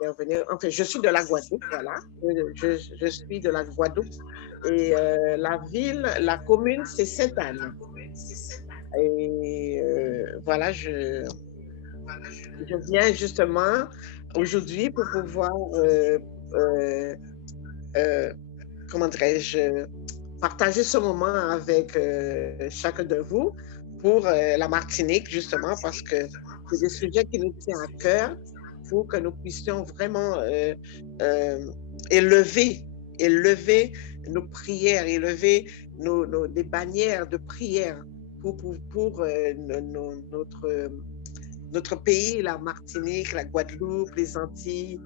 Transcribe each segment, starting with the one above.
intervenir. Enfin, je suis de la Guadeloupe, voilà. Je suis de la Guadeloupe. Et la commune, c'est Sainte-Anne. Et voilà, je viens justement aujourd'hui pour pouvoir, comment dirais-je, partager ce moment avec chacun de vous pour la Martinique, justement, parce que c'est des sujets qui nous tiennent à cœur pour que nous puissions vraiment élever nos prières, élever des bannières de prière pour notre pays, la Martinique, la Guadeloupe, les Antilles,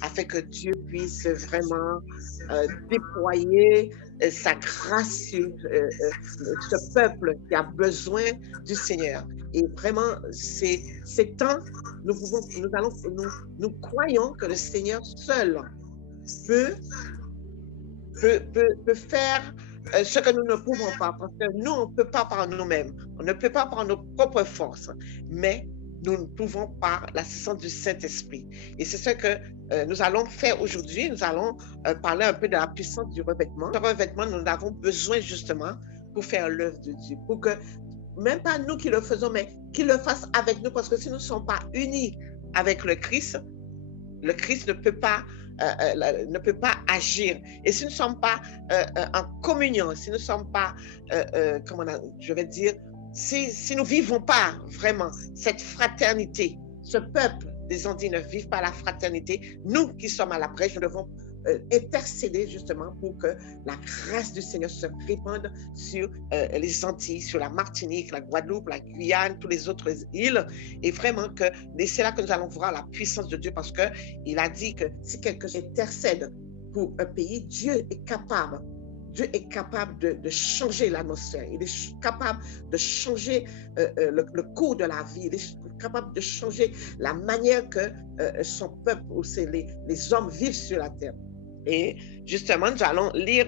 afin que Dieu puisse vraiment déployer sa grâce sur ce peuple qui a besoin du Seigneur. Et vraiment, ces temps, nous croyons que le Seigneur seul peut faire ce que nous ne pouvons pas, parce que nous, on ne peut pas par nous-mêmes, on ne peut pas par nos propres forces, mais nous ne pouvons par l'assistance du Saint-Esprit. Et c'est ce que nous allons faire aujourd'hui. Nous allons parler un peu de la puissance du revêtement. Ce revêtement, nous avons besoin justement pour faire l'œuvre de Dieu, pour que, même pas nous qui le faisons, mais qu'il le fasse avec nous, parce que si nous ne sommes pas unis avec le Christ ne peut pas agir. Et si nous ne sommes pas en communion, si nous ne sommes pas, je vais dire, si nous ne vivons pas vraiment cette fraternité, ce peuple des Antilles ne vivent pas la fraternité, nous qui sommes à la brèche, nous devons intercéder justement pour que la grâce du Seigneur se répande sur les Antilles, sur la Martinique, la Guadeloupe, la Guyane, toutes les autres îles, et vraiment et c'est là que nous allons voir la puissance de Dieu, parce qu'il a dit que si quelqu'un intercède pour un pays, Dieu est capable de changer l'atmosphère, il est capable de changer le cours de la vie, il est capable de changer la manière que son peuple, ou les hommes vivent sur la terre. Et justement, nous allons lire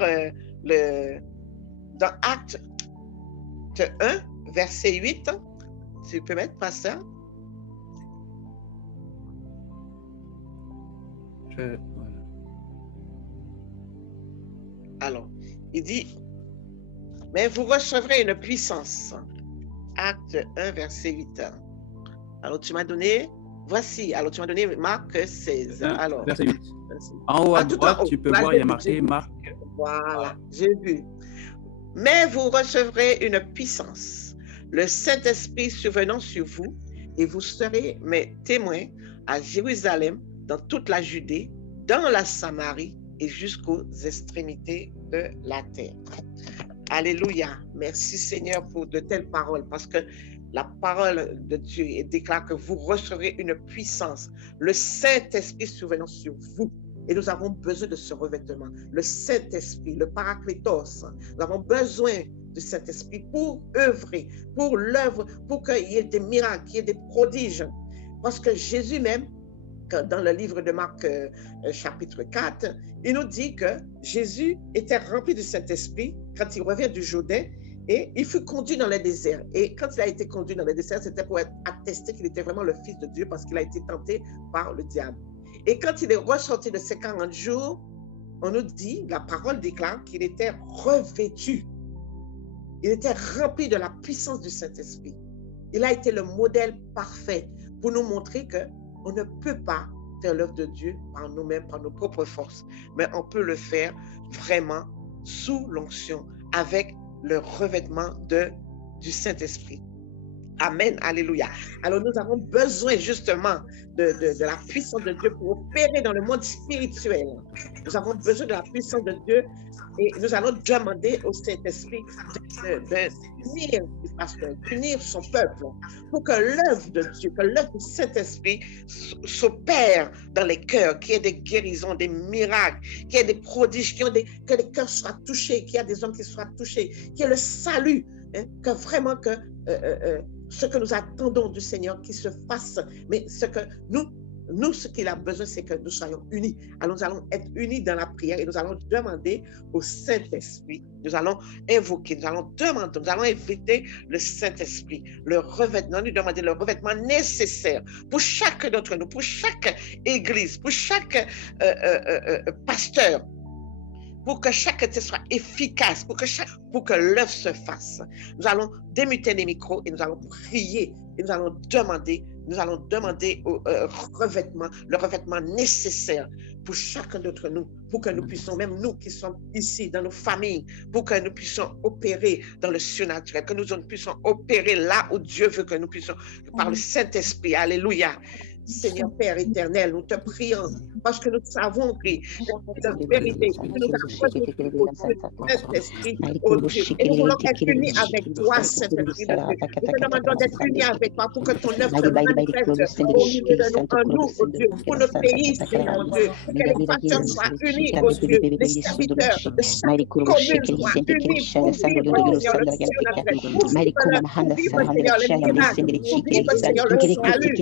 dans Acte 1, verset 8. Tu peux mettre, pasteur? Voilà. Alors, il dit, mais vous recevrez une puissance. Acte 1, verset 8. Alors, tu m'as donné, voici, alors tu m'as donné Marc 16. Alors, verset 8. En haut à droite, tu peux voir, il y a marqué Marc. Voilà, j'ai vu. Mais vous recevrez une puissance, le Saint-Esprit survenant sur vous, et vous serez mes témoins à Jérusalem, dans toute la Judée, dans la Samarie et jusqu'aux extrémités de la terre. Alléluia. Merci Seigneur pour de telles paroles, parce que la parole de Dieu déclare que vous recevrez une puissance, le Saint-Esprit survenant sur vous. Et nous avons besoin de ce revêtement, le Saint-Esprit, le Paraclétos. Nous avons besoin du Saint-Esprit pour œuvrer, pour l'œuvre, pour qu'il y ait des miracles, qu'il y ait des prodiges. Parce que Jésus même, dans le livre de Marc chapitre 4, il nous dit que Jésus était rempli du Saint-Esprit quand il revient du Jourdain, et il fut conduit dans le désert. Et quand il a été conduit dans le désert, c'était pour attester qu'il était vraiment le Fils de Dieu, parce qu'il a été tenté par le diable. Et quand il est ressorti de ces 40 jours, on nous dit, la parole déclare qu'il était revêtu. Il était rempli de la puissance du Saint-Esprit. Il a été le modèle parfait pour nous montrer qu'on ne peut pas faire l'œuvre de Dieu par nous-mêmes, par nos propres forces, mais on peut le faire vraiment sous l'onction, avec le revêtement du Saint-Esprit. Amen, alléluia. Alors nous avons besoin justement de la puissance de Dieu pour opérer dans le monde spirituel. Nous avons besoin de la puissance de Dieu, et nous allons demander au Saint-Esprit d'unir son peuple, pour que l'œuvre de Dieu, que l'œuvre du Saint-Esprit s'opère dans les cœurs, qu'il y ait des guérisons, des miracles, qu'il y ait des prodiges, que les cœurs soient touchés, qu'il y ait des hommes qui soient touchés, qu'il y ait le salut, que vraiment ce que nous attendons du Seigneur qui se fasse, mais ce que nous Nous, ce qu'il a besoin, c'est que nous soyons unis. Alors, nous allons être unis dans la prière et nous allons demander au Saint-Esprit. Nous allons invoquer, nous allons demander, nous allons inviter le Saint-Esprit, le revêtement, nous demander le revêtement nécessaire pour chacun d'entre nous, pour chaque église, pour chaque pasteur, pour que chaque texte soit efficace, pour que l'œuvre se fasse. Nous allons démuter les micros et nous allons prier et nous allons demander au revêtement, le revêtement nécessaire pour chacun d'entre nous, pour que nous puissions, même nous qui sommes ici, dans nos familles, pour que nous puissions opérer dans le surnaturel, que nous puissions opérer là où Dieu veut que nous puissions, par le Saint-Esprit. Alléluia. Seigneur Père éternel, nous te prions parce que nous savons que la vérité que nous avons Saint-Esprit, et nous voulons être unis avec toi, Saint-Esprit. Nous te demandons d'être unis avec toi pour que ton œuvre se manifeste au milieu de nous, en nous, oh Dieu, pour notre pays, Seigneur, mon Dieu. Que les pasteurs soient unis, oh Dieu, les serviteurs de chaque commune soient unis pour vivre, Seigneur, le surnaturel, pour vivre, Seigneur, les miracles, pour vivre, Seigneur, le salut.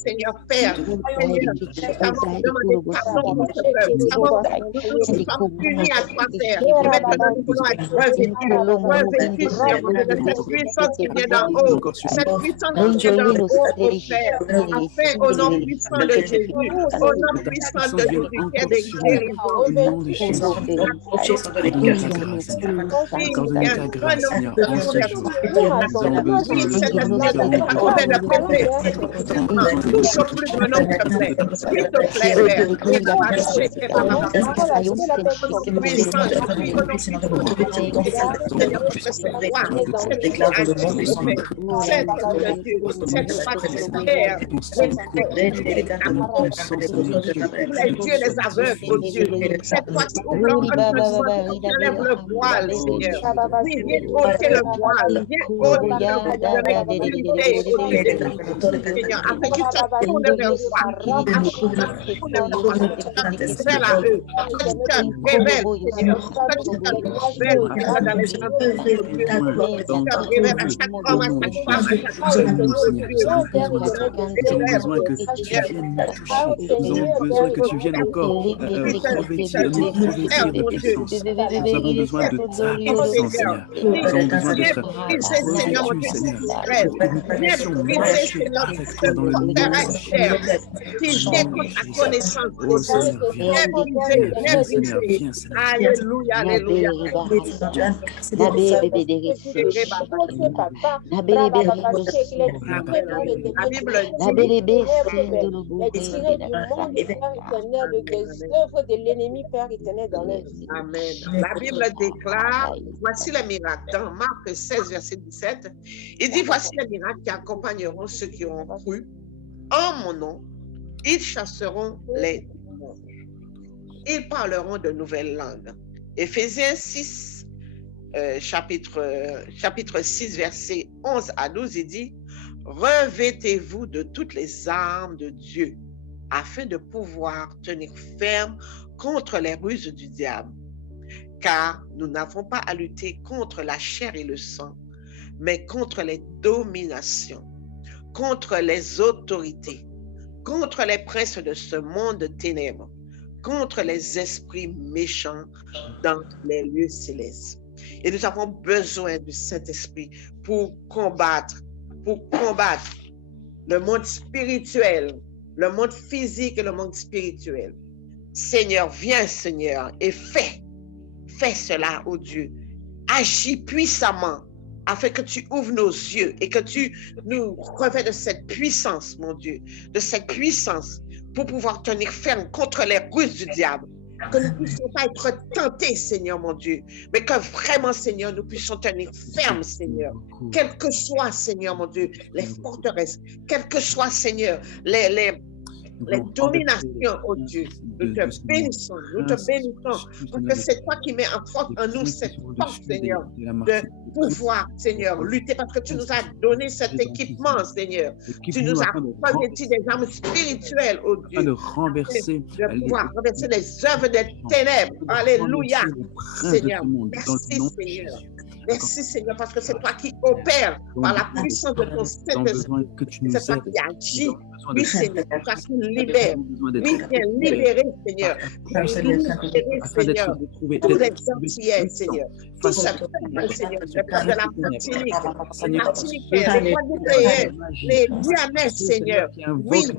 Seigneur Père, unis à toi, Père. Maintenant, nous voulons être revêtus, Seigneur, de cette puissance qui vient d'en haut, cette puissance qui vient d'en haut, Père, afin, au nom puissant de Jésus, au nom puissant de Jésus, qui est des guérisons. Dieu les aveugles, oh Dieu. C'est toi qui enlève le voile, Seigneur. Oui, viens ôter le voile. Viens ôter le voile. Seigneur, afin que tu tournes vers toi. Vers la rue. Que tu te révèles, Seigneur. Que tu te révèles, Seigneur, dans les gens. Que tu te révèles à chaque homme, à chaque femme, à chaque femme. Nous avons besoin que tu viennes nous toucher. Nous avons besoin que tu viennes encore revêtir de puissance. Nous avons besoin de ta puissance, Seigneur. Nous avons besoin de être revêtus, Seigneur. Viens briser dans le nom de Jésus. Alléluia, alléluia. Amen. La Bible déclare, voici les miracles. Dans Marc 16, verset 17, il dit, voici les miracles qui accompagneront ceux qui ont cru. En mon nom, ils chasseront les démons. Ils parleront de nouvelles langues. Éphésiens 6, chapitre 6, verset 11 à 12, il dit, revêtez-vous de toutes les armes de Dieu afin de pouvoir tenir ferme contre les ruses du diable. Car nous n'avons pas à lutter contre la chair et le sang, mais contre les dominations, contre les autorités, contre les princes de ce monde de ténèbres, contre les esprits méchants dans les lieux célestes. Et nous avons besoin du Saint-Esprit pour combattre le monde spirituel, le monde physique et le monde spirituel. Seigneur, viens, Seigneur, et fais cela, ô Dieu. Agis puissamment afin que tu ouvres nos yeux et que tu nous revêtes de cette puissance, mon Dieu, de cette puissance pour pouvoir tenir ferme contre les ruses du diable. que nous ne puissions pas être tentés, Seigneur mon Dieu, mais que vraiment, Seigneur, nous puissions tenir ferme, Seigneur, quel que soit, Seigneur mon Dieu, les forteresses, quel que soit, Seigneur, les dominations, oh Dieu. Nous te bénissons, parce que c'est toi qui mets en force en nous cette force, Seigneur, de pouvoir, Seigneur, lutter, parce que tu nous as donné cet équipement, Seigneur. Tu nous as revêtis des armes spirituelles, oh Dieu, de pouvoir renverser les œuvres des ténèbres. Alléluia, Seigneur. Merci, Seigneur. Merci, Seigneur, parce que c'est toi qui opères par la puissance de ton Saint-Esprit. C'est toi qui agis. Oui, Seigneur, c'est toi qui libères. Oui, viens libérer, Seigneur. Libérer, Seigneur, tous les Antillais, Seigneur. Tout ce peuple, Seigneur, le peuple de la Martinique, les Martiniquais, les Guadeloupéens, les Guyanais, Seigneur. Oui, le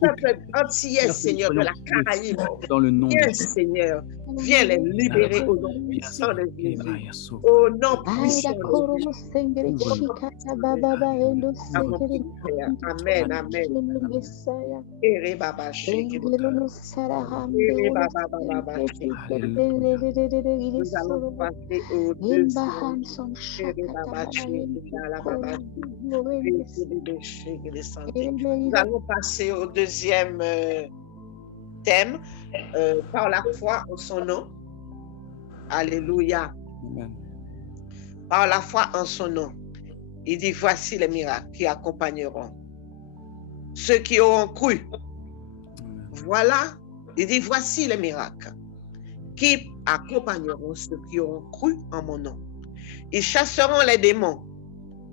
peuple antillais, Seigneur, de la Caraïbe. Viens, Seigneur. Viens les libérer au nom puissant de Jésus. Au nom puissant de Jésus. Amen, amen. Nous allons passer au deuxième thème, par la foi en son nom. Alléluia. Amen. Par la foi en son nom. Il dit, voici les miracles qui accompagneront ceux qui auront cru. Voilà, il dit, voici les miracles qui accompagneront ceux qui auront cru en mon nom. Ils chasseront les démons.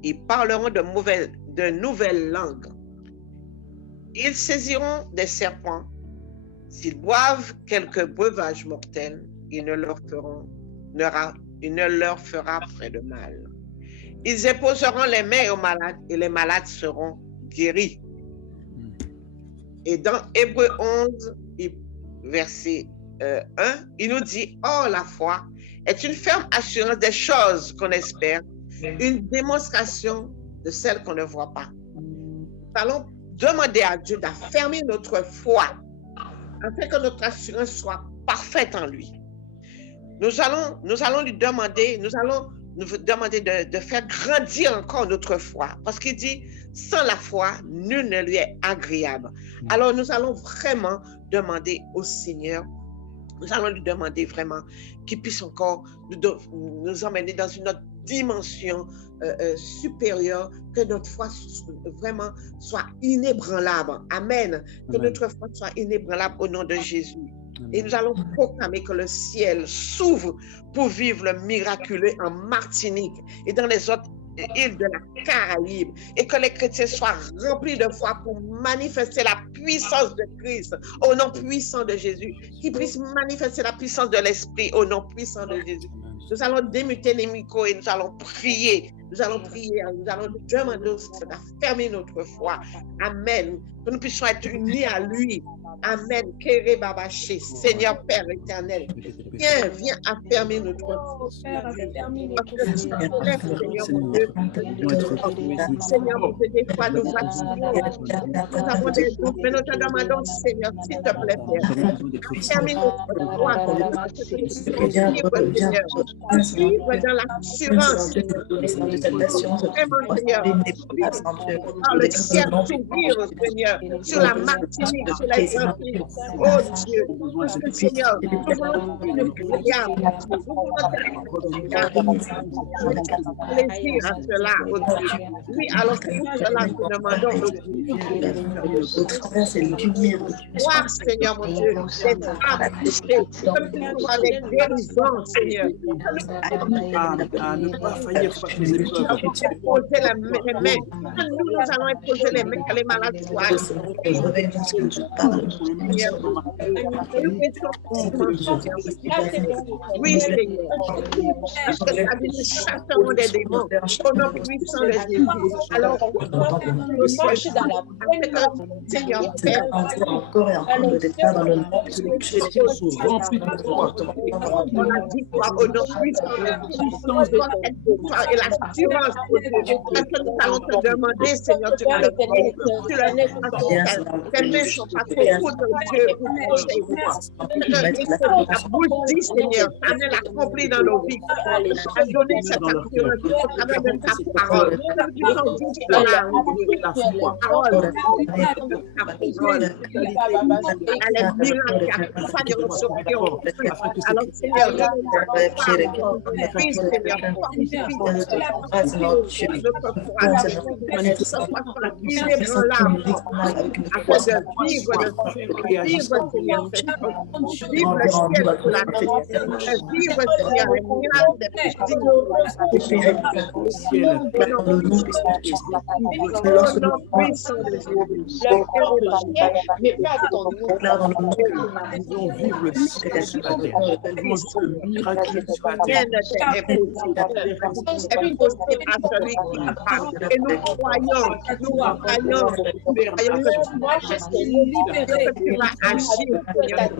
Ils parleront de nouvelles langues. Ils saisiront des serpents. S'ils boivent quelques breuvages mortels, il ne leur fera près de mal. Ils imposeront les mains aux malades et les malades seront guéris. Et dans Hébreux 11, verset 1, il nous dit, or la foi est une ferme assurance des choses qu'on espère, une démonstration de celles qu'on ne voit pas. Nous allons demander à Dieu d'affermir notre foi afin que notre assurance soit parfaite en lui. Nous allons lui demander, de faire grandir encore notre foi. Parce qu'il dit, sans la foi, nul ne lui est agréable. Alors nous allons vraiment demander au Seigneur, nous allons lui demander vraiment qu'il puisse encore nous emmener dans une autre dimension supérieure, que notre foi vraiment soit inébranlable. Amen. Que notre foi soit inébranlable au nom de Jésus. Et nous allons proclamer que le ciel s'ouvre pour vivre le miraculeux en Martinique et dans les autres îles de la Caraïbe, et que les chrétiens soient remplis de foi pour manifester la puissance de Christ au nom puissant de Jésus, qu'ils puissent manifester la puissance de l'Esprit au nom puissant de Jésus. Nous allons démuter les micros et nous allons prier. Nous allons demander d'affermir notre foi. Amen. Que nous puissions être unis à lui. Amen. Seigneur Père éternel, viens affermir notre foi. Seigneur mon Dieu, des fois nous nous avons des doutes, mais nous te demandons, Seigneur, s'il te plaît, Père, affermir notre foi, vivre dans l'assurance, vraiment, Seigneur, par le ciel s'ouvrir, Seigneur, sur la Martinique, sur les Antilles. Oh Dieu, parce que Seigneur, nous voulons une prière, nous voulons plaisir à cela, oh Dieu. Oui, alors c'est pour cela que nous demandons, oh Dieu, voir, Seigneur, mon Dieu, des âmes touchées, comme tu nous vois des guérisons, Seigneur. Poser les mains. Nous allons imposer les mains que les malades soient. Oui, Seigneur. Parce que ça dit, nous chasserons des démons au nom puissant de Jésus. Alors, de marcher dans la pleine Seigneur, encore et encore de départ dans le nom de Jésus. on a victoire au nom puissant de Jésus. Cette victoire et l'assurance de Dieu. Parce que nous allons te demander, Seigneur, tu le fais. Tu le fais. Tes mains sont pas trop courtes, Dieu, pour toucher moi. La bouche dit, Seigneur, ça ne l'accomplit dans nos vies. À donner cette assurance au travers de ta parole. Nous sommes juste là, la parole. Les miracles qui accompagnent nos prières. Alors, Seigneur, oui, Seigneur, afin de vivre, Seigneur, vivre le ciel sur la terre, vivre, Seigneur, les miracles des et nous croyons que tu vas agir,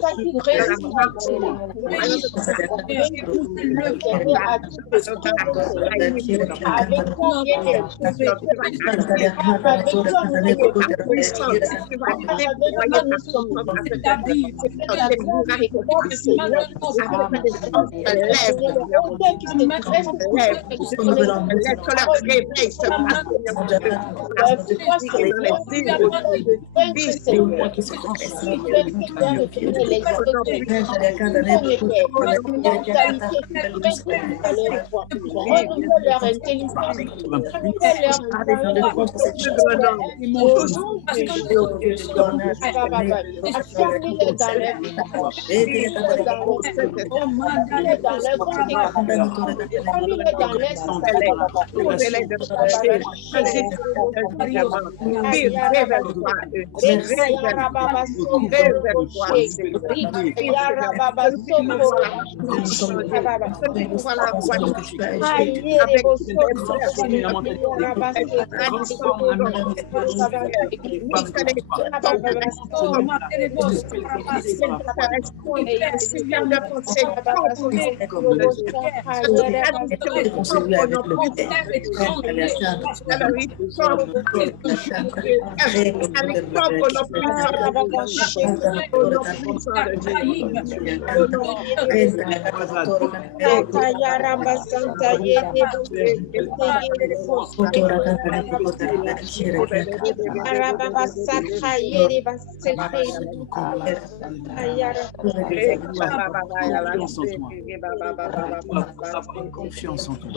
Confiance en toi.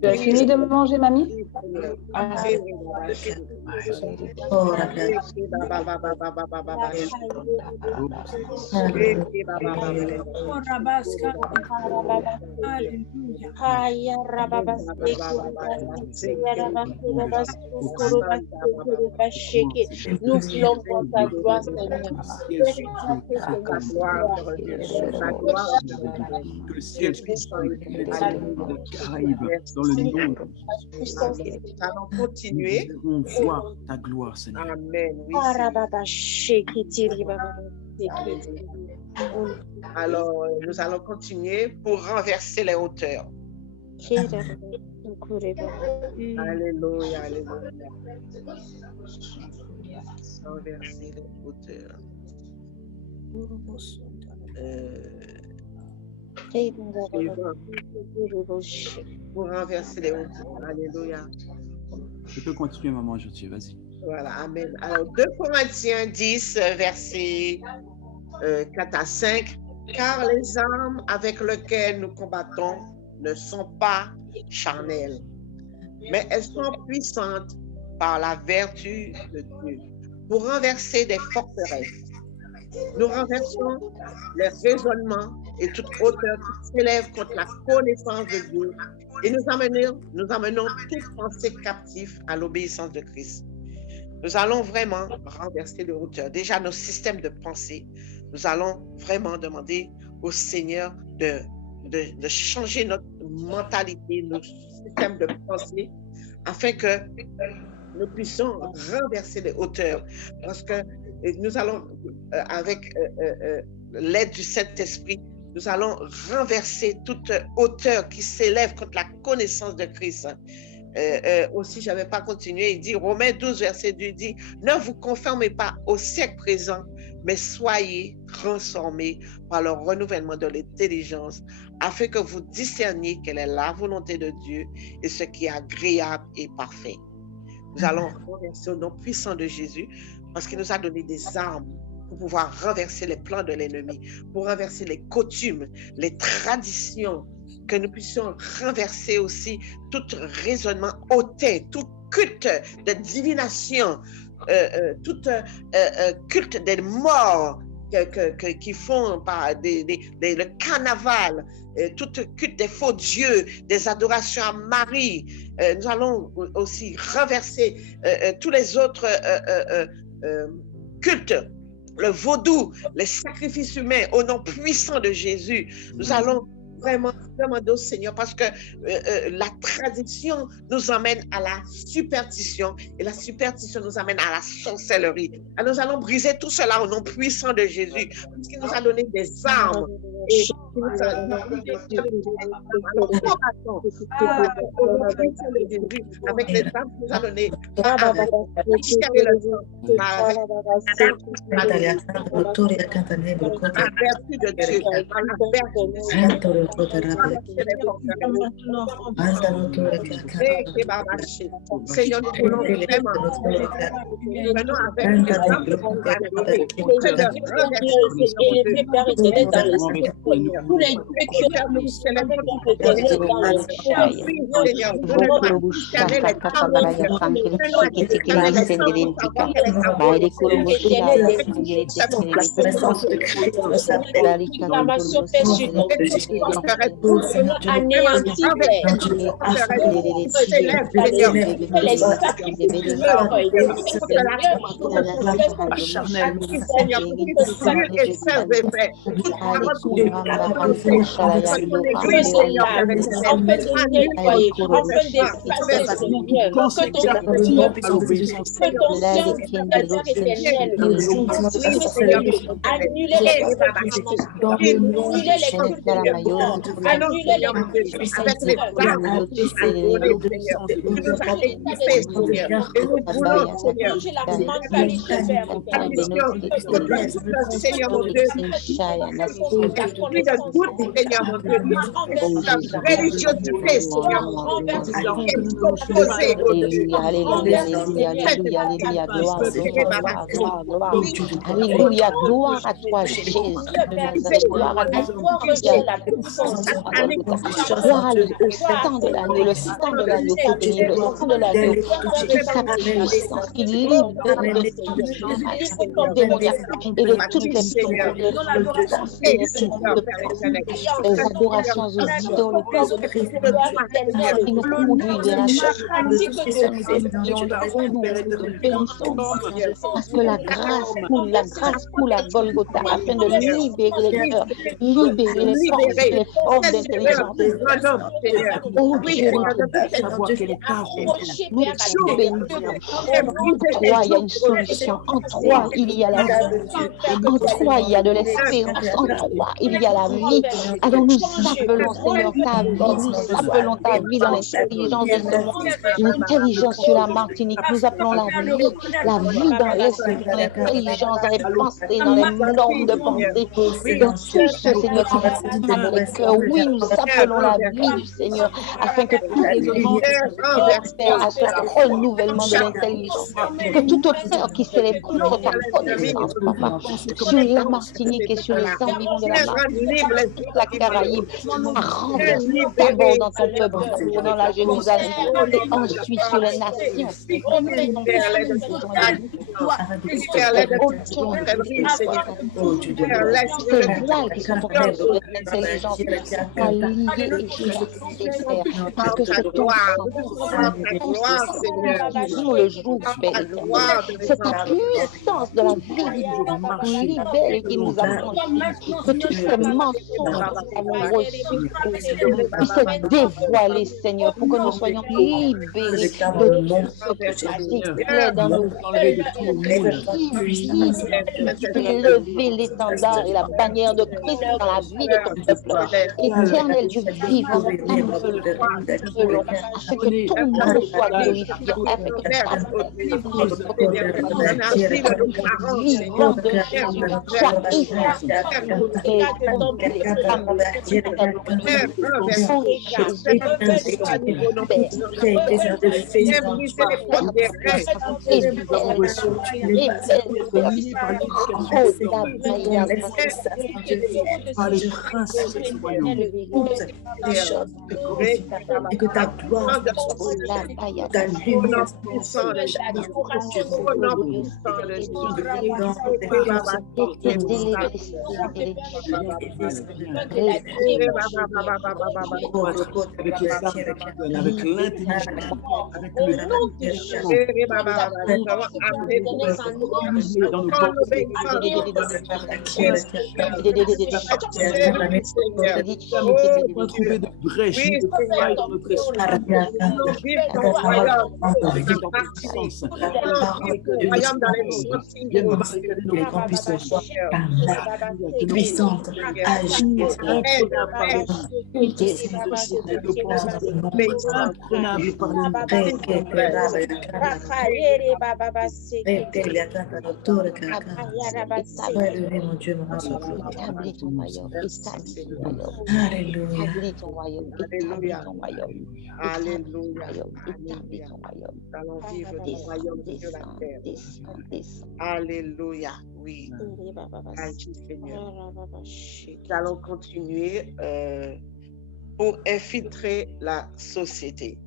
Tu as fini de manger, mamie? Nous voulons voir ta gloire, Seigneur. Que le ciel puisse arrive dans le nom. Nous allons continuer. Nous allons voir ta gloire, Seigneur. Amen. Oui, alors, nous allons continuer pour renverser les hauteurs. Alléluia, alléluia. Renverser les hauteurs. Pour renverser les hauteurs. Alléluia. Tu peux continuer, maman Jotier, vas-y. Voilà, amen. Alors, 2 Corinthiens 10, versets 4 à 5. Car les armes avec lesquelles nous combattons ne sont pas charnelles, mais elles sont puissantes par la vertu de Dieu pour renverser des forteresses. Nous renversons les raisonnements et toute hauteur qui s'élève contre la connaissance de Dieu et nous amenons toute pensée captive à l'obéissance de Christ. Nous allons vraiment renverser les hauteurs. Déjà, nos systèmes de pensée nous allons vraiment demander au Seigneur de changer notre mentalité, notre système de pensée, afin que nous puissions renverser les hauteurs. Parce que nous allons, avec l'aide du Saint-Esprit, nous allons renverser toute hauteur qui s'élève contre la connaissance de Christ. Aussi, je n'avais pas continué, il dit, Romains 12, verset 2, dit, ne vous conformez pas au siècle présent, mais soyez transformés par le renouvellement de l'intelligence, afin que vous discerniez quelle est la volonté de Dieu et ce qui est agréable et parfait. Nous allons renverser au nom puissant de Jésus, parce qu'il nous a donné des armes pour pouvoir renverser les plans de l'ennemi, pour renverser les coutumes, les traditions, que nous puissions renverser aussi tout raisonnement hautain, tout culte de divination, tout culte des morts qui font par le carnaval, tout culte des faux dieux, des adorations à Marie. Nous allons aussi renverser tous les autres cultes, le vaudou, les sacrifices humains au nom puissant de Jésus. Nous allons vraiment demander au Seigneur, parce que la tradition nous emmène à la superstition et la superstition nous amène à la sorcellerie. Alors nous allons briser tout cela au nom puissant de Jésus, parce qu'il nous a donné des armes et avec les armes qu'il nous a donné Seigneur, nous voulons vraiment tous les dieux qui ont Seigneur mon Dieu, la religiosité, Seigneur, alléluia, gloire à toi, Jésus. Gloire à toi, gloire au sang de l'agneau, le sang de l'agneau qui bénit, le sang de l'agneau qui sacrifie, qui libère et de toutes les adorations aux idoles qui nous conduisent vers parce que la grâce coule à Golgotha afin de libérer les cœurs, libérer les forces, les forces d'intelligence. Oh Dieu, nous bénissons. En toi, il y a une solution. En toi, il y a la vie. En toi, il y a de l'espérance. En toi, il y a la vie. Alors nous appelons, Seigneur, ta vie. Nous appelons ta vie dans l'intelligence de ce monde, l'intelligence sur la Martinique. Nous appelons la vie dans l'esprit, dans l'intelligence, dans les pensées, dans les normes de pensée, dans tout ce, Seigneur, qui reste dans les cœurs. Oui, nous appelons la vie du Seigneur, afin que tout élément à ce renouvellement de l'intelligence, que toute peur qui s'élève contre ta connaissance, papa, sur la Martinique et sur les environs de la Martinique, la Caraïbe, à renverser d'abord dans ton peuple, dans la Jérusalem, et ensuite sur les nations. Ce voile qui sont portés sur l'intelligence soit lié et chassé, Père, parce que c'est ton sang le jour, Père éternel. C'est ta puissance de la vérité qui nous libère et qui nous affranchit. Que tous ces mensonges que nous avons reçus puissent dévoiler, Seigneur, pour que nous soyons libérés de tout ce qui déplaît dans nos vies. Lever l'étendard et la bannière de Christ dans la vie de ton peuple. Éternel Dieu vivant, appelons, afin que ton nom soit glorifié, afin que ta vivant de Jésus soit ici et tomber les et que ta gloire, ta lumière, avec l'intelligence, avec le dans nos trouver de brèches, de failles dans notre esprit. qu'on puisse voir puissante, agir, établis ton royaume, établis ton royaume. Alléluia. Établis ton royaume, établis ton royaume. Alléluia. Établis ton royaume. Nous allons vivre ton royaume sur la terre. Alléluia. Oui. Merci Seigneur. Nous allons continuer pour infiltrer la société.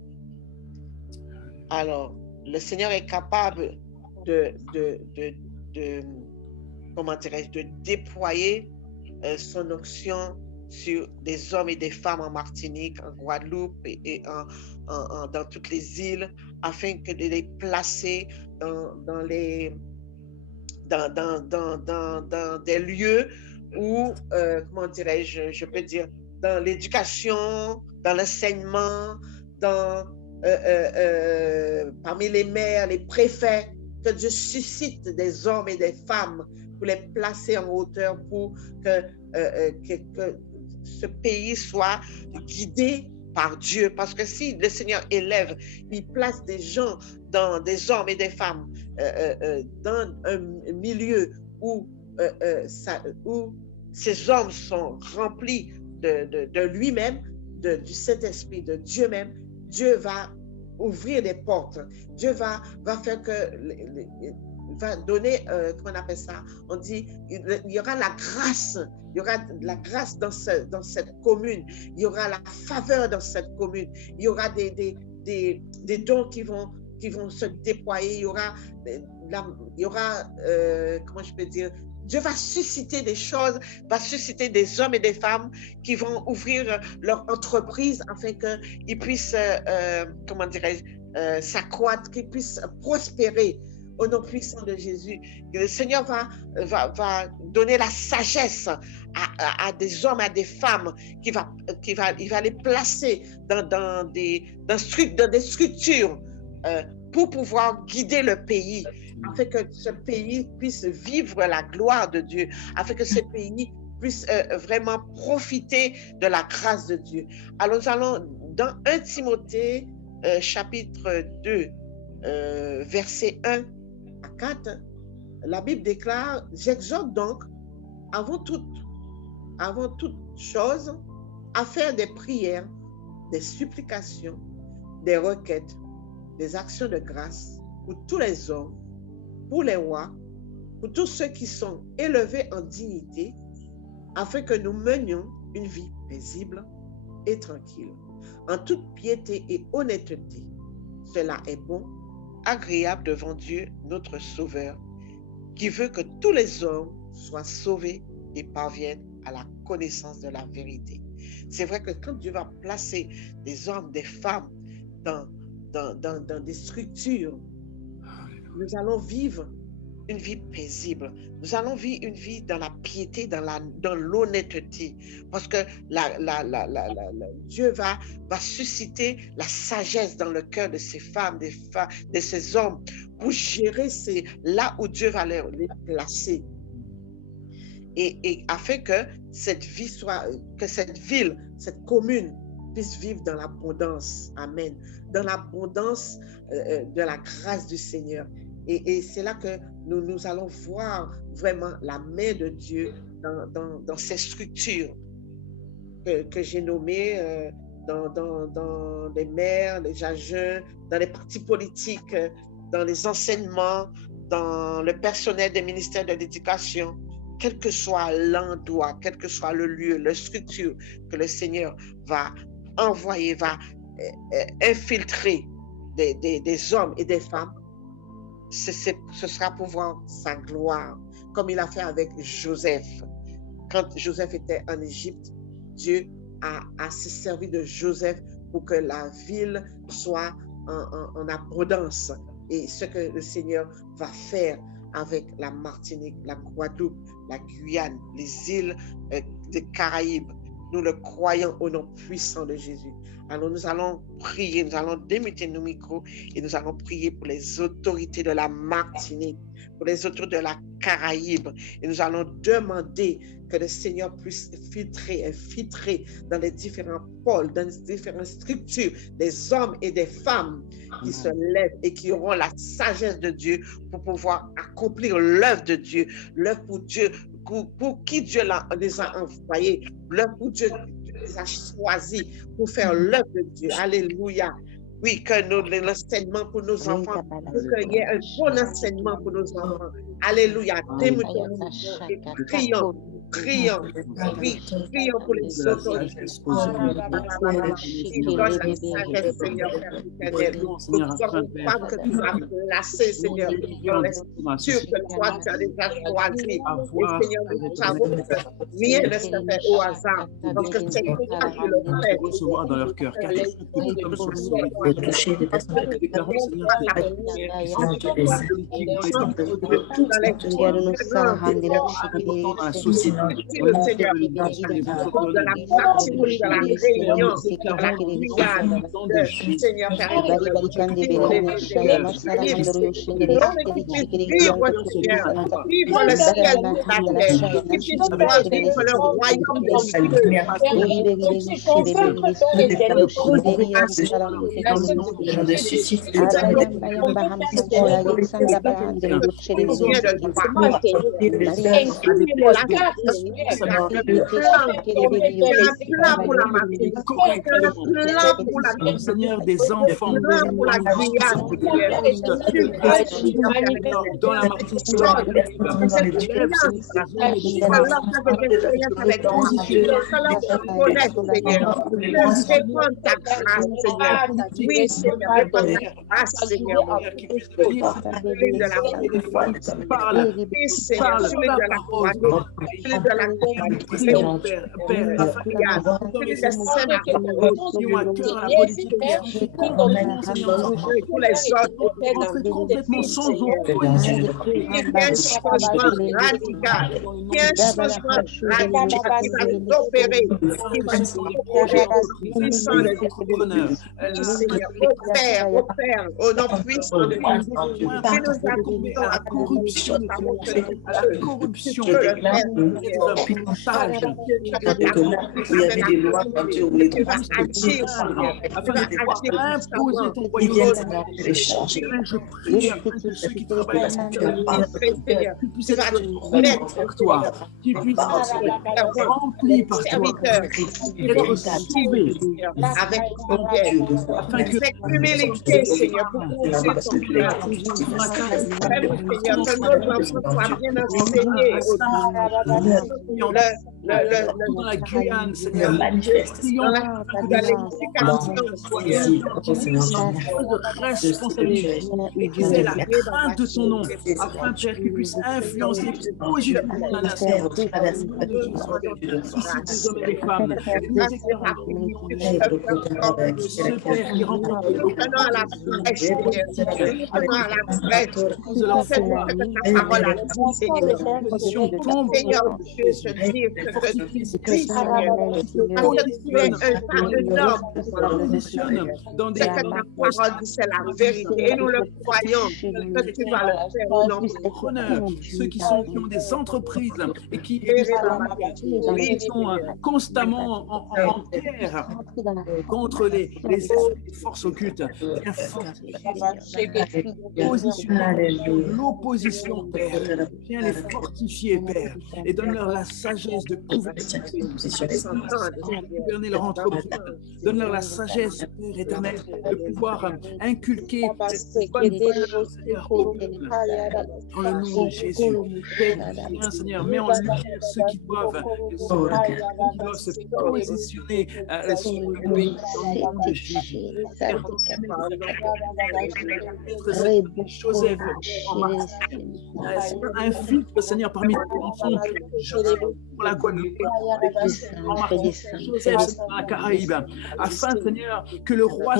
Alors, le Seigneur est capable de comment dirais-je, de déployer son onction sur des hommes et des femmes en Martinique, en Guadeloupe et dans toutes les îles, afin que de les placer dans des lieux où, comment dirais-je, je peux dire, dans l'éducation, dans l'enseignement, parmi les maires, les préfets, que Dieu suscite des hommes et des femmes pour les placer en hauteur pour que ce pays soit guidé par Dieu. Parce que si le Seigneur élève, il place des gens, des hommes et des femmes dans un milieu où ces hommes sont remplis de lui-même, du Saint-Esprit, de Dieu même, Dieu va ouvrir des portes. Dieu va faire que va donner, comment on appelle ça? On dit, il y aura la grâce. Il y aura la grâce dans cette commune. Il y aura la faveur dans cette commune. Il y aura des dons qui vont se déployer. Il y aura, comment je peux dire, Dieu va susciter des choses, va susciter des hommes et des femmes qui vont ouvrir leur entreprise afin qu'ils puissent, comment dirais-je, s'accroître, qu'ils puissent prospérer au nom puissant de Jésus. Le Seigneur va donner la sagesse à des hommes, à des femmes, il va les placer dans des structures pour pouvoir guider le pays, afin que ce pays puisse vivre la gloire de Dieu, afin que ce pays puisse vraiment profiter de la grâce de Dieu. Alors nous allons dans 1 Timothée chapitre 2, verset 1 à 4, la Bible déclare: j'exhorte donc avant toute chose à faire des prières, des supplications, des requêtes, des actions de grâce pour tous les hommes, pour les rois, pour tous ceux qui sont élevés en dignité, afin que nous menions une vie paisible et tranquille, en toute piété et honnêteté. Cela est bon, agréable devant Dieu, notre Sauveur, qui veut que tous les hommes soient sauvés et parviennent à la connaissance de la vérité. C'est vrai que quand Dieu va placer des hommes, des femmes dans des structures, nous allons vivre une vie paisible. Nous allons vivre une vie dans la piété, dans l'honnêteté. Parce que Dieu va susciter la sagesse dans le cœur de ces femmes, de ces hommes, pour gérer là où Dieu va les placer. Et afin que cette ville, cette commune puisse vivre dans l'abondance. Amen. Dans l'abondance de la grâce du Seigneur. Et c'est là que nous allons voir vraiment la main de Dieu dans ces structures que j'ai nommées, dans les maires, les jeunes, dans les partis politiques, dans les enseignements, dans le personnel des ministères de l'éducation, quel que soit l'endroit, quel que soit le lieu, la structure que le Seigneur va envoyer, va infiltrer des hommes et des femmes. Ce sera pour voir sa gloire, comme il a fait avec Joseph. Quand Joseph était en Égypte, Dieu a se servi de Joseph pour que la ville soit en abondance. Et ce que le Seigneur va faire avec la Martinique, la Guadeloupe, la Guyane, les îles des Caraïbes, nous le croyons au nom puissant de Jésus. Alors nous allons prier, nous allons démuter nos micros et nous allons prier pour les autorités de la Martinique, pour les autorités de la Caraïbe. Et nous allons demander que le Seigneur puisse infiltrer dans les différents pôles, dans les différentes structures, des hommes et des femmes qui se lèvent et qui auront la sagesse de Dieu pour pouvoir accomplir l'œuvre de Dieu, l'œuvre pour Dieu, pour qui Dieu les a envoyés, l'œuvre pour Dieu les a choisis pour faire l'œuvre de Dieu. Alléluia. Oui, que l'enseignement pour nos enfants, pour qu'il y ait un bon enseignement pour nos enfants. Alléluia. Prions. Prions pour les autorités. Donne la sagesse, Seigneur, Père éternel. Nous pas que tu as placé, Seigneur, dans les structures que toi tu as déjà choisies. Et Seigneur, nous savons que rien ne se fait au hasard, parce que c'est toi qui le fais. Recevoir dans leur cœur, car toucher les personnes Seigneur, des enfants dans la complètement sans opère au nom puissant de la corruption, je prie que ceux qui travaillent qui puissent être remplis par toi, qui puissent être remplis par toi, être sauvés avec avec humilité, Seigneur, pour poursuivre ton cœur. Seigneur, que nos enfants soient bien enseignés. dans la Guyane, Seigneur. dans la responsabilité, et qu'ils aient la crainte de ton nom, afin, Père, qu'ils puissent influencer positivement la nation. Des hommes et des femmes, ce Père qui rencontre dans des c'est la vérité et nous le croyons que tu vas le faire au nom de ceux qui ont des entreprises et qui sont constamment en guerre contre les forces occultes. L'opposition, Père, viens les fortifier, Père, et donne-leur la sagesse de gouverner leur entreprise. Donne-leur la sagesse, Père éternel, de pouvoir inculquer cette bonne valeur, Seigneur, au peuple. Dans le nom de Jésus, Père, Seigneur, mets en lumière ceux qui doivent se positionner sur le pays dans le nom de Jésus. Joseph, un filtre, Seigneur, parmi tes enfants, pour la Guadeloupe, Joseph, dans la Caraïbe, afin, Seigneur, que le roi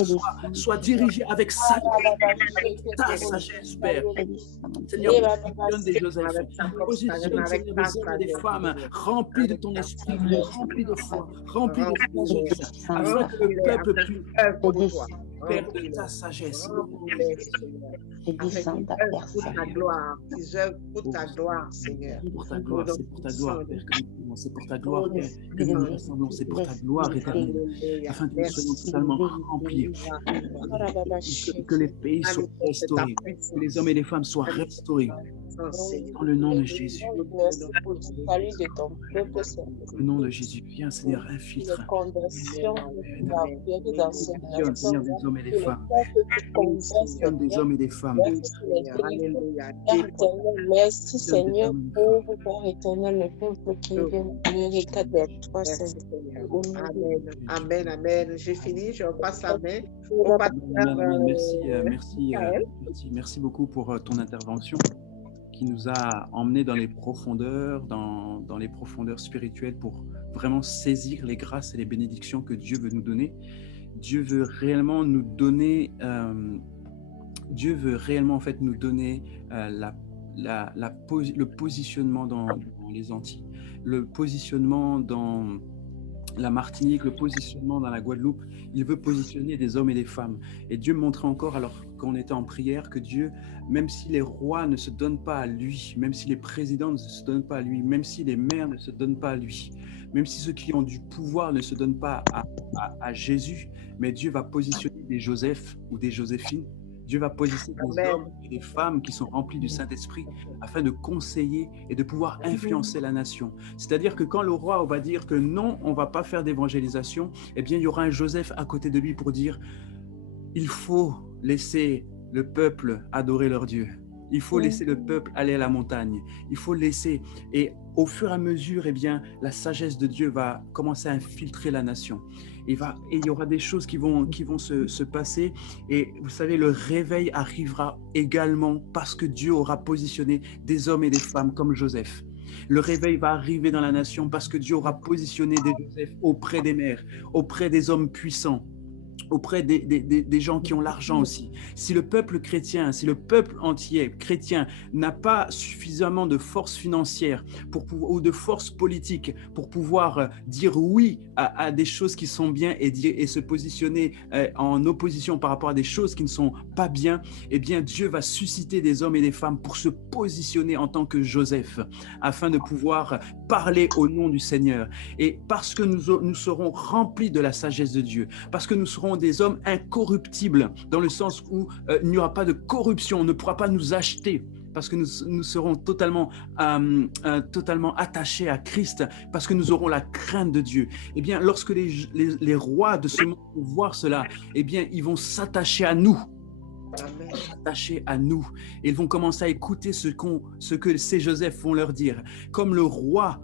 soit dirigé avec ta sagesse, Père. Seigneur, positionne des Joseph, positionne, Seigneur, des hommes et des femmes remplis de ton esprit, remplis de foi, remplis de sagesse, afin que le peuple puisse Père de ta sagesse. Pour ta gloire, qu'ils œuvrent pour ta gloire, Seigneur. Pour ta gloire, c'est pour ta gloire, Père, que nous prions. C'est pour ta gloire, Père, que nous nous rassemblons. C'est pour ta gloire éternelle, afin que nous soyons totalement remplis. Que les pays soient restaurés, que les hommes et les femmes soient restaurés. Dans le nom de Jésus. Au nom de Jésus, viens, Seigneur, infiltre. Seigneur, des hommes et des femmes. Des hommes et des femmes. Merci, Seigneur, pour Père éternel, le peuple qui vient me regarder de toi, Seigneur. Amen, amen. J'ai fini, je repasse la main. Merci beaucoup pour ton intervention qui nous a emmenés dans les profondeurs, dans les profondeurs spirituelles pour vraiment saisir les grâces et les bénédictions que Dieu veut nous donner. Dieu veut réellement nous donner, en fait nous donner le positionnement dans les Antilles, le positionnement dans la Martinique, le positionnement dans la Guadeloupe. Il veut positionner des hommes et des femmes. Et Dieu me montrait encore, alors qu'on était en prière, que Dieu, même si les rois ne se donnent pas à lui, même si les présidents ne se donnent pas à lui, même si les maires ne se donnent pas à lui, même si ceux qui ont du pouvoir ne se donnent pas à Jésus, mais Dieu va positionner des Joseph ou des Joséphines. Dieu va positionner des hommes et des femmes qui sont remplis du Saint-Esprit afin de conseiller et de pouvoir influencer la nation. C'est-à-dire que quand le roi va dire que non, on ne va pas faire d'évangélisation, eh bien, il y aura un Joseph à côté de lui pour dire il faut laisser le peuple adorer leur Dieu. Il faut laisser le peuple aller à la montagne. Il faut laisser. Et au fur et à mesure, eh bien, la sagesse de Dieu va commencer à infiltrer la nation. Et il y aura des choses qui vont se passer. Et vous savez, le réveil arrivera également parce que Dieu aura positionné des hommes et des femmes comme Joseph. Le réveil va arriver dans la nation parce que Dieu aura positionné des Joseph auprès des mères, auprès des hommes puissants, auprès des gens qui ont l'argent aussi. Si le peuple chrétien, si le peuple entier chrétien n'a pas suffisamment de force financière ou de force politique pour pouvoir dire oui à des choses qui sont bien et se positionner en opposition par rapport à des choses qui ne sont pas bien, eh bien Dieu va susciter des hommes et des femmes pour se positionner en tant que Joseph afin de pouvoir parler au nom du Seigneur. Et parce que nous serons remplis de la sagesse de Dieu, parce que nous serons des hommes incorruptibles, dans le sens où il n'y aura pas de corruption, on ne pourra pas nous acheter, parce que nous serons totalement attachés à Christ, parce que nous aurons la crainte de Dieu. Eh bien, lorsque les rois de ce monde vont voir cela, eh bien, ils vont s'attacher à nous. s'attacher à nous. Ils vont commencer à écouter ce que ces Joseph vont leur dire. Comme le roi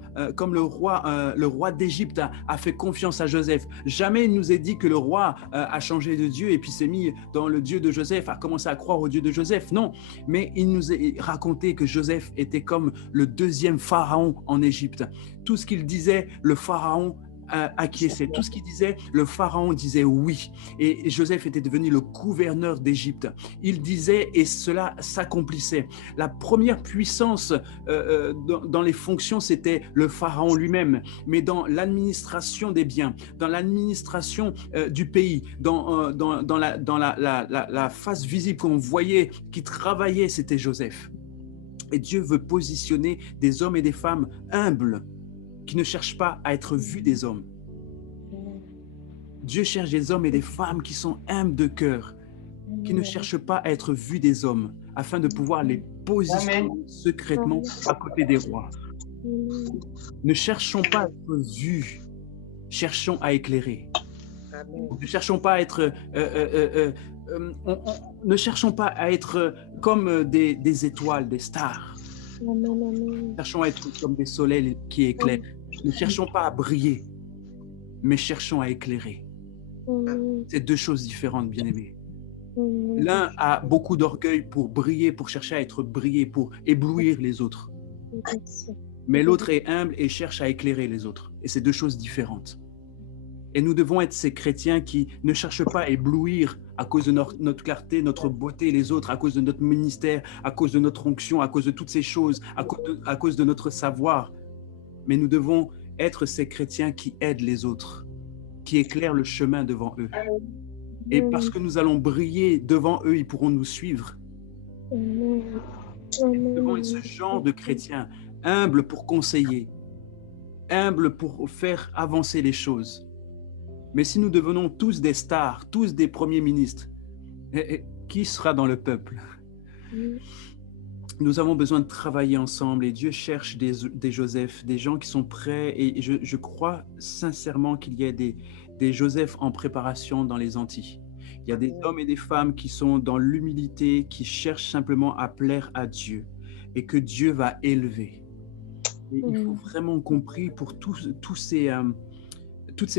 d'Égypte a fait confiance à Joseph. Jamais il nous est dit que le roi a changé de Dieu et puis s'est mis dans le Dieu de Joseph, a commencé à croire au Dieu de Joseph. Non, mais il nous est raconté que Joseph était comme le deuxième pharaon en Égypte. Tout ce qu'il disait, le pharaon acquiesçait. Tout ce qu'il disait, le pharaon disait oui. Et Joseph était devenu le gouverneur d'Égypte. Il disait et cela s'accomplissait. La première puissance dans les fonctions, c'était le pharaon lui-même. Mais dans l'administration des biens, dans l'administration du pays, dans la face visible qu'on voyait, qui travaillait, c'était Joseph. Et Dieu veut positionner des hommes et des femmes humbles, qui ne cherchent pas à être vus des hommes. Dieu cherche des hommes et des femmes qui sont humbles de cœur, qui ne cherchent pas à être vus des hommes, afin de pouvoir les positionner secrètement à côté des rois. Ne cherchons pas à être vus, cherchons à éclairer. Ne cherchons pas à être... ne cherchons pas à être comme des étoiles, des stars. Cherchons à être comme des soleils qui éclairent. Ne cherchons pas à briller, mais cherchons à éclairer. C'est deux choses différentes, bien-aimés. L'un a beaucoup d'orgueil pour briller, pour chercher à être brillé, pour éblouir les autres. Mais l'autre est humble et cherche à éclairer les autres. Et c'est deux choses différentes. Et nous devons être ces chrétiens qui ne cherchent pas à éblouir à cause de notre clarté, notre beauté, les autres, à cause de notre ministère, à cause de notre onction, à cause de toutes ces choses, à cause de notre savoir. Mais nous devons être ces chrétiens qui aident les autres, qui éclairent le chemin devant eux. Et parce que nous allons briller devant eux, ils pourront nous suivre. Nous devons être ce genre de chrétiens, humbles pour conseiller, humbles pour faire avancer les choses. Mais si nous devenons tous des stars, tous des premiers ministres, qui sera dans le peuple? Nous avons besoin de travailler ensemble et Dieu cherche des Joseph, des gens qui sont prêts. Et je crois sincèrement qu'il y a des Joseph en préparation dans les Antilles. Il y a des hommes et des femmes qui sont dans l'humilité, qui cherchent simplement à plaire à Dieu et que Dieu va élever. Et il faut vraiment qu'on prie pour toutes ces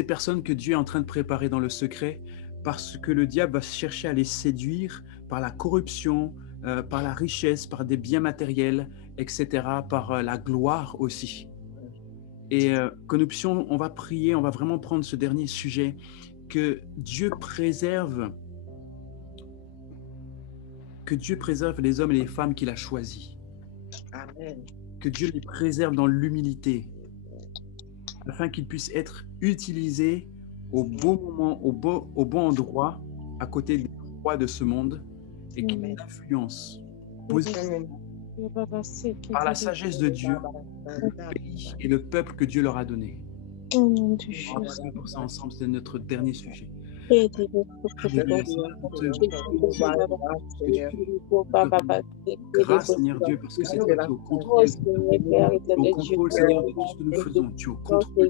personnes que Dieu est en train de préparer dans le secret, parce que le diable va chercher à les séduire par la corruption, par la richesse, par des biens matériels, etc., par la gloire aussi. Et on va prier, on va vraiment prendre ce dernier sujet, que Dieu préserve les hommes et les femmes qu'il a choisis. Amen. Que Dieu les préserve dans l'humilité, afin qu'ils puissent être utilisés au bon moment, au bon endroit, à côté des rois de ce monde, et qu'ils influencent positivement par la sagesse de Dieu le pays et le peuple que Dieu leur a donné. On va prier pour ça ensemble, c'est notre dernier sujet. Grâce Seigneur Dieu, parce que c'est toi qui es au contrôle. Au contrôle Seigneur de tout ce que nous faisons. Tu es au contrôle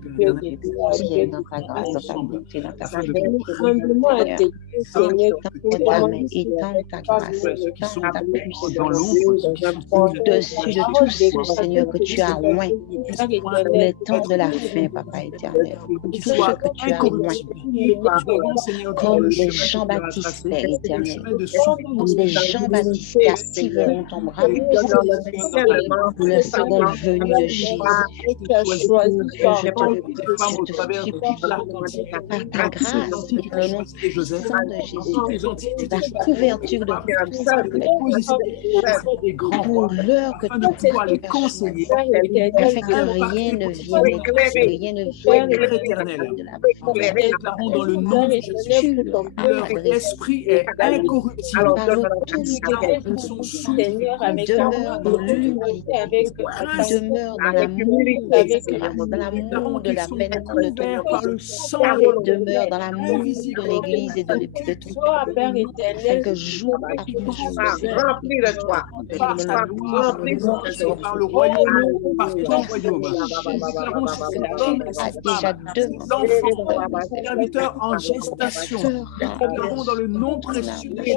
au-dessus de tout ce Seigneur que tu as loin. Le temps de la fin, Papa éternel. Tout ce que tu as loin. Comme les Jean-Baptiste, Père éternel, comme les Jean-Baptiste qui activeront ton bras pour le second venu de Jésus. Je te supplie par ta grâce, le nom puissant de Jésus, la couverture de pour l'heure que tu as les conseiller, afin que rien ne vienne de la déclarons dans le nom de Jésus. Leur esprit est incorruptible. Ils sont soumis, demeure dans l'humilité, demeure dans l'amour de la peine de ton Père, demeure dans l'amour de l'Église et de ton Père, que jour après jour, rempli de toi, par le royaume, par ton royaume. a déjà demandé serviteurs en gestation. l'oppression. Déclarons dans le nom précieux de Jésus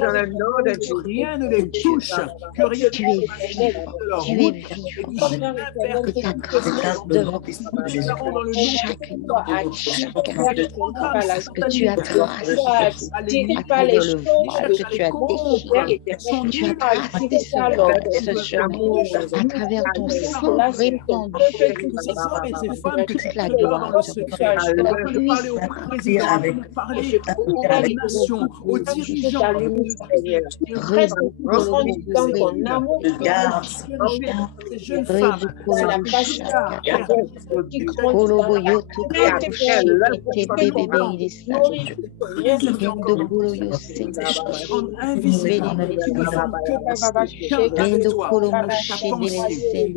que rien ne les touche, que rien ne les touche de leur route et du chemin vers que ta grâce devant déclarons dans le nom parce que tu as tracé à travers le voile que tu as déchiré, tu as tracé ce chemin à travers ton sang répandu, toute la gloire parler aux nations, aux dirigeants, ces jeunes femmes,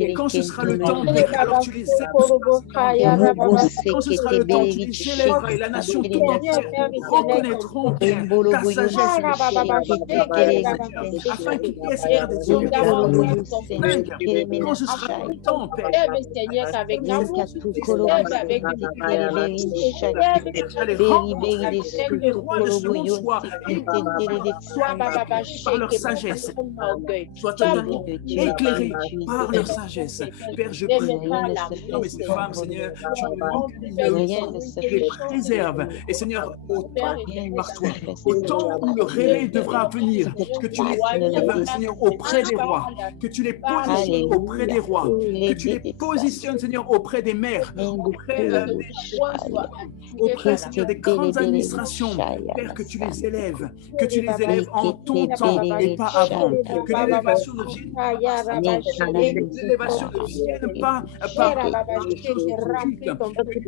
et quand ce sera le temps, alors tu les quand ce sera le temps, tu les élèveras et la nation tout entière reconnaîtront ta sagesse afin qu'ils laissent faire des hommes quand ce sera le temps, Père. Les rois de ce monde soient par leur sagesse, soient éclairés par leur sagesse. Père, je prie pour ces femmes, Seigneur, tu les préserves. Et Seigneur, au temps où le réveil devra venir, que tu les élèves, Seigneur, auprès des rois, que tu les positionnes auprès des rois, que tu les positionnes, Seigneur, auprès des maires, auprès Seigneur, des grandes administrations. Père, que tu les élèves en ton temps et pas avant. Que l'élévation ne vienne pas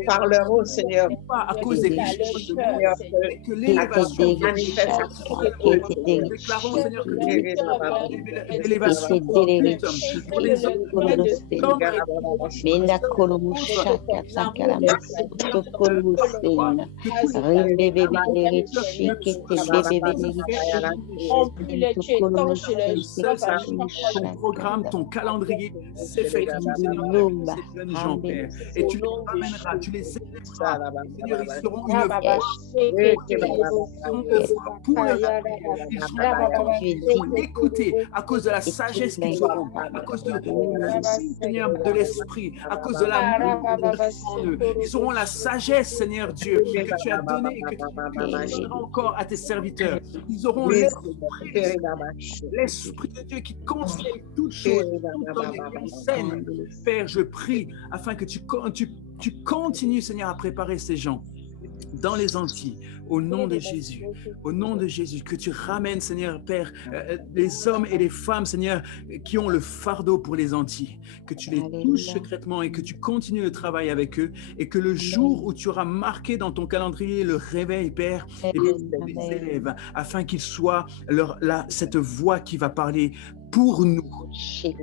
par leur eau, Seigneur, pas à cause des richesses, mais que l'élévation manifeste. Déclarons, Seigneur, que l'élévation pour les hommes ton programme, ton calendrier s'effectue, Seigneur, ces jeunes gens, Père, et tu les ramèneras, tu les élèveras, Seigneur, ils seront une voix pour leur ils seront écoutés à cause de la sagesse qu'ils auront, à cause de Seigneur, de l'esprit, à cause de l'amour en eux. Ils auront la sagesse, Seigneur Dieu, que tu as donnée et que tu donneras encore à tes serviteurs. Ils auront l'esprit de Dieu qui conseille toutes choses, qui enseigne. Père, je prie afin que tu continues, Seigneur, à préparer ces gens dans les Antilles, au nom de Jésus, que tu ramènes, Seigneur, Père, les hommes et les femmes, Seigneur, qui ont le fardeau pour les Antilles, que tu les touches secrètement et que tu continues le travail avec eux, et que le jour où tu auras marqué dans ton calendrier le réveil, Père, et les élèves, afin qu'ils soient cette voix qui va parler pour nous,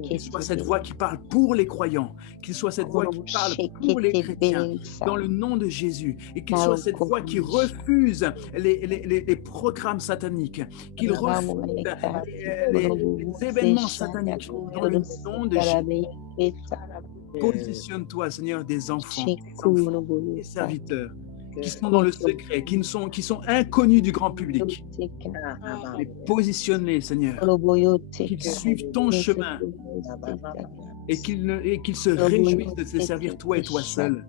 qu'il soit cette voix qui parle pour les croyants, qu'il soit cette voix qui parle pour les chrétiens, dans le nom de Jésus, et qu'il soit cette voix qui refuse les programmes sataniques, qu'il refuse les événements sataniques, dans le nom de Jésus. Positionne-toi, Seigneur, des enfants, des serviteurs, qui sont dans le secret, qui sont inconnus du grand public. Et positionne-les, Seigneur, qu'ils suivent ton chemin et qu'ils se réjouissent de te servir toi et toi seul,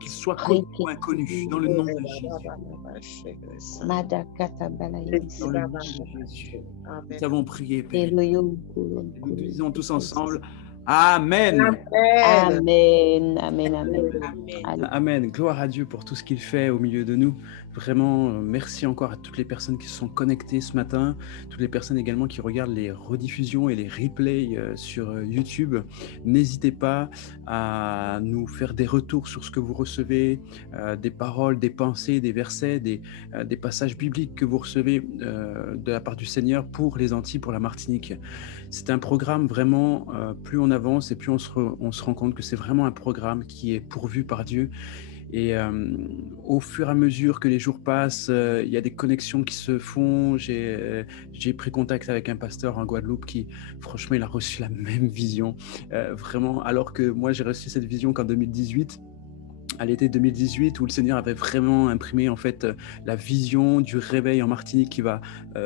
qu'ils soient connus ou inconnus, dans le nom de Jésus. Dans le nom de Jésus. Nous avons prié, Père. Nous disons tous ensemble, Amen. Amen. Amen. Amen. Amen. Amen. Gloire à Dieu pour tout ce qu'il fait au milieu de nous. Vraiment, merci encore à toutes les personnes qui se sont connectées ce matin, toutes les personnes également qui regardent les rediffusions et les replays sur YouTube. N'hésitez pas à nous faire des retours sur ce que vous recevez, des paroles, des pensées, des versets, des passages bibliques que vous recevez de la part du Seigneur pour les Antilles, pour la Martinique. C'est un programme vraiment, plus on avance et plus on se rend compte que c'est vraiment un programme qui est pourvu par Dieu. Et au fur et à mesure que les jours passent, il y a des connexions qui se font. J'ai pris contact avec un pasteur en Guadeloupe qui, franchement, il a reçu la même vision. Vraiment, alors que moi, j'ai reçu cette vision qu'en 2018. à l'été 2018 où le Seigneur avait vraiment imprimé en fait la vision du réveil en Martinique qui va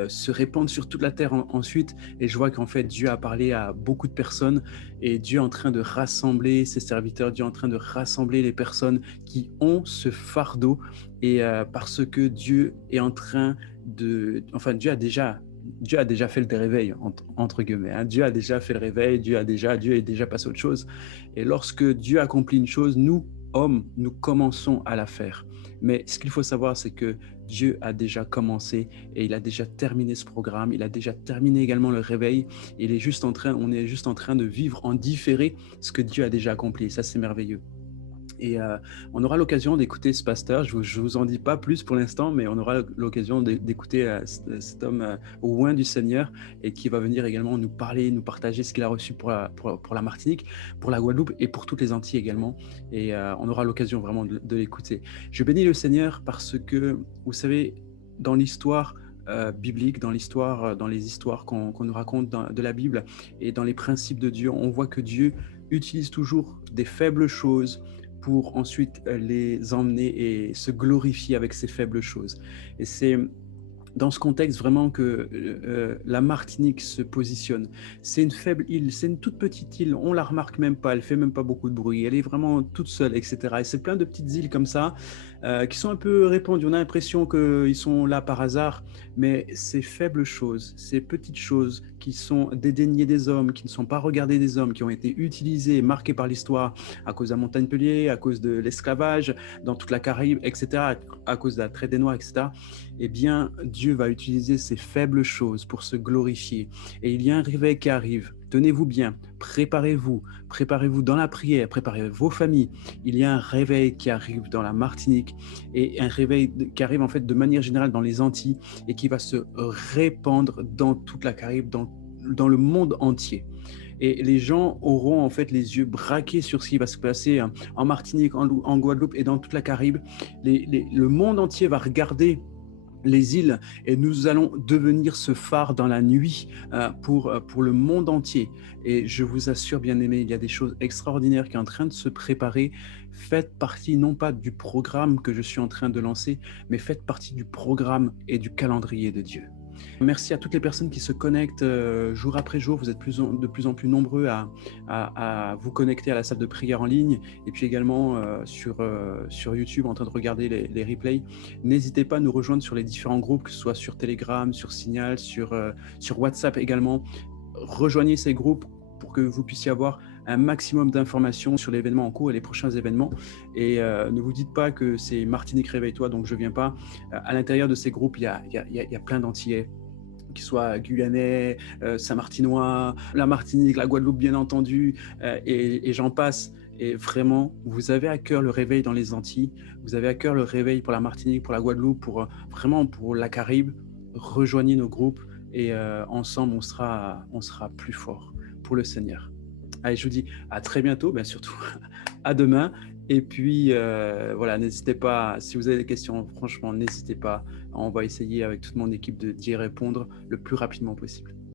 se répandre sur toute la terre ensuite. Et je vois qu'en fait Dieu a parlé à beaucoup de personnes et Dieu est en train de rassembler ses serviteurs, Dieu est en train de rassembler les personnes qui ont ce fardeau et parce que Dieu est en train de... Enfin, Dieu a déjà fait le réveil, entre guillemets. Hein. Dieu a déjà fait le réveil, Dieu est déjà passé à autre chose. Et lorsque Dieu accomplit une chose, nous, hommes, nous commençons à la faire. Mais ce qu'il faut savoir, c'est que Dieu a déjà commencé et il a déjà terminé ce programme. Il a déjà terminé également le réveil. On est juste en train de vivre en différé ce que Dieu a déjà accompli. Et ça, c'est merveilleux. Et on aura l'occasion d'écouter ce pasteur. Je vous en dis pas plus pour l'instant, mais on aura l'occasion d'écouter cet homme oint du Seigneur et qui va venir également nous parler, nous partager ce qu'il a reçu pour la Martinique, pour la Guadeloupe et pour toutes les Antilles également. Et on aura l'occasion vraiment de l'écouter. Je bénis le Seigneur parce que, vous savez, dans l'histoire biblique, dans les histoires qu'on nous raconte de la Bible et dans les principes de Dieu, on voit que Dieu utilise toujours des faibles choses pour ensuite les emmener et se glorifier avec ces faibles choses. Et c'est dans ce contexte vraiment que la Martinique se positionne. C'est une faible île, c'est une toute petite île, on la remarque même pas, elle fait même pas beaucoup de bruit, elle est vraiment toute seule, etc. Et c'est plein de petites îles comme ça qui sont un peu répandues. On a l'impression qu'ils sont là par hasard, mais ces faibles choses, ces petites choses qui sont dédaignées des hommes, qui ne sont pas regardées des hommes, qui ont été utilisées, marquées par l'histoire à cause de la montagne Pellier, à cause de l'esclavage dans toute la Caraïbe, etc., à cause de la traite des Noirs, etc., eh bien, Dieu va utiliser ces faibles choses pour se glorifier. Et il y a un réveil qui arrive. Tenez-vous bien, préparez-vous dans la prière, préparez vos familles. Il y a un réveil qui arrive dans la Martinique et un réveil qui arrive en fait de manière générale dans les Antilles et qui va se répandre dans toute la Caraïbe, dans le monde entier. Et les gens auront en fait les yeux braqués sur ce qui va se passer en Martinique, en Guadeloupe et dans toute la Caraïbe. Le monde entier va regarder les îles et nous allons devenir ce phare dans la nuit pour le monde entier. Et je vous assure, bien aimés, il y a des choses extraordinaires qui sont en train de se préparer. Faites partie non pas du programme que je suis en train de lancer, mais faites partie du programme et du calendrier de Dieu. Merci à toutes les personnes qui se connectent jour après jour. Vous êtes de plus en plus nombreux à vous connecter à la salle de prière en ligne et puis également sur YouTube en train de regarder les replays. N'hésitez pas à nous rejoindre sur les différents groupes, que ce soit sur Telegram, sur Signal, sur WhatsApp également. Rejoignez ces groupes pour que vous puissiez avoir un maximum d'informations sur l'événement en cours et les prochains événements. Et ne vous dites pas que c'est Martinique Réveille-toi, donc je ne viens pas. À l'intérieur de ces groupes, il y a plein d'Antillais, qu'ils soient guyanais, saint-martinois, la Martinique, la Guadeloupe bien entendu, et j'en passe. Et vraiment, vous avez à cœur le réveil dans les Antilles, vous avez à cœur le réveil pour la Martinique, pour la Guadeloupe, vraiment pour la Caraïbe. Rejoignez nos groupes et ensemble, on sera plus fort pour le Seigneur. Allez, je vous dis à très bientôt, bien surtout à demain. Et puis, voilà, n'hésitez pas, si vous avez des questions, franchement, n'hésitez pas. On va essayer avec toute mon équipe d'y répondre le plus rapidement possible.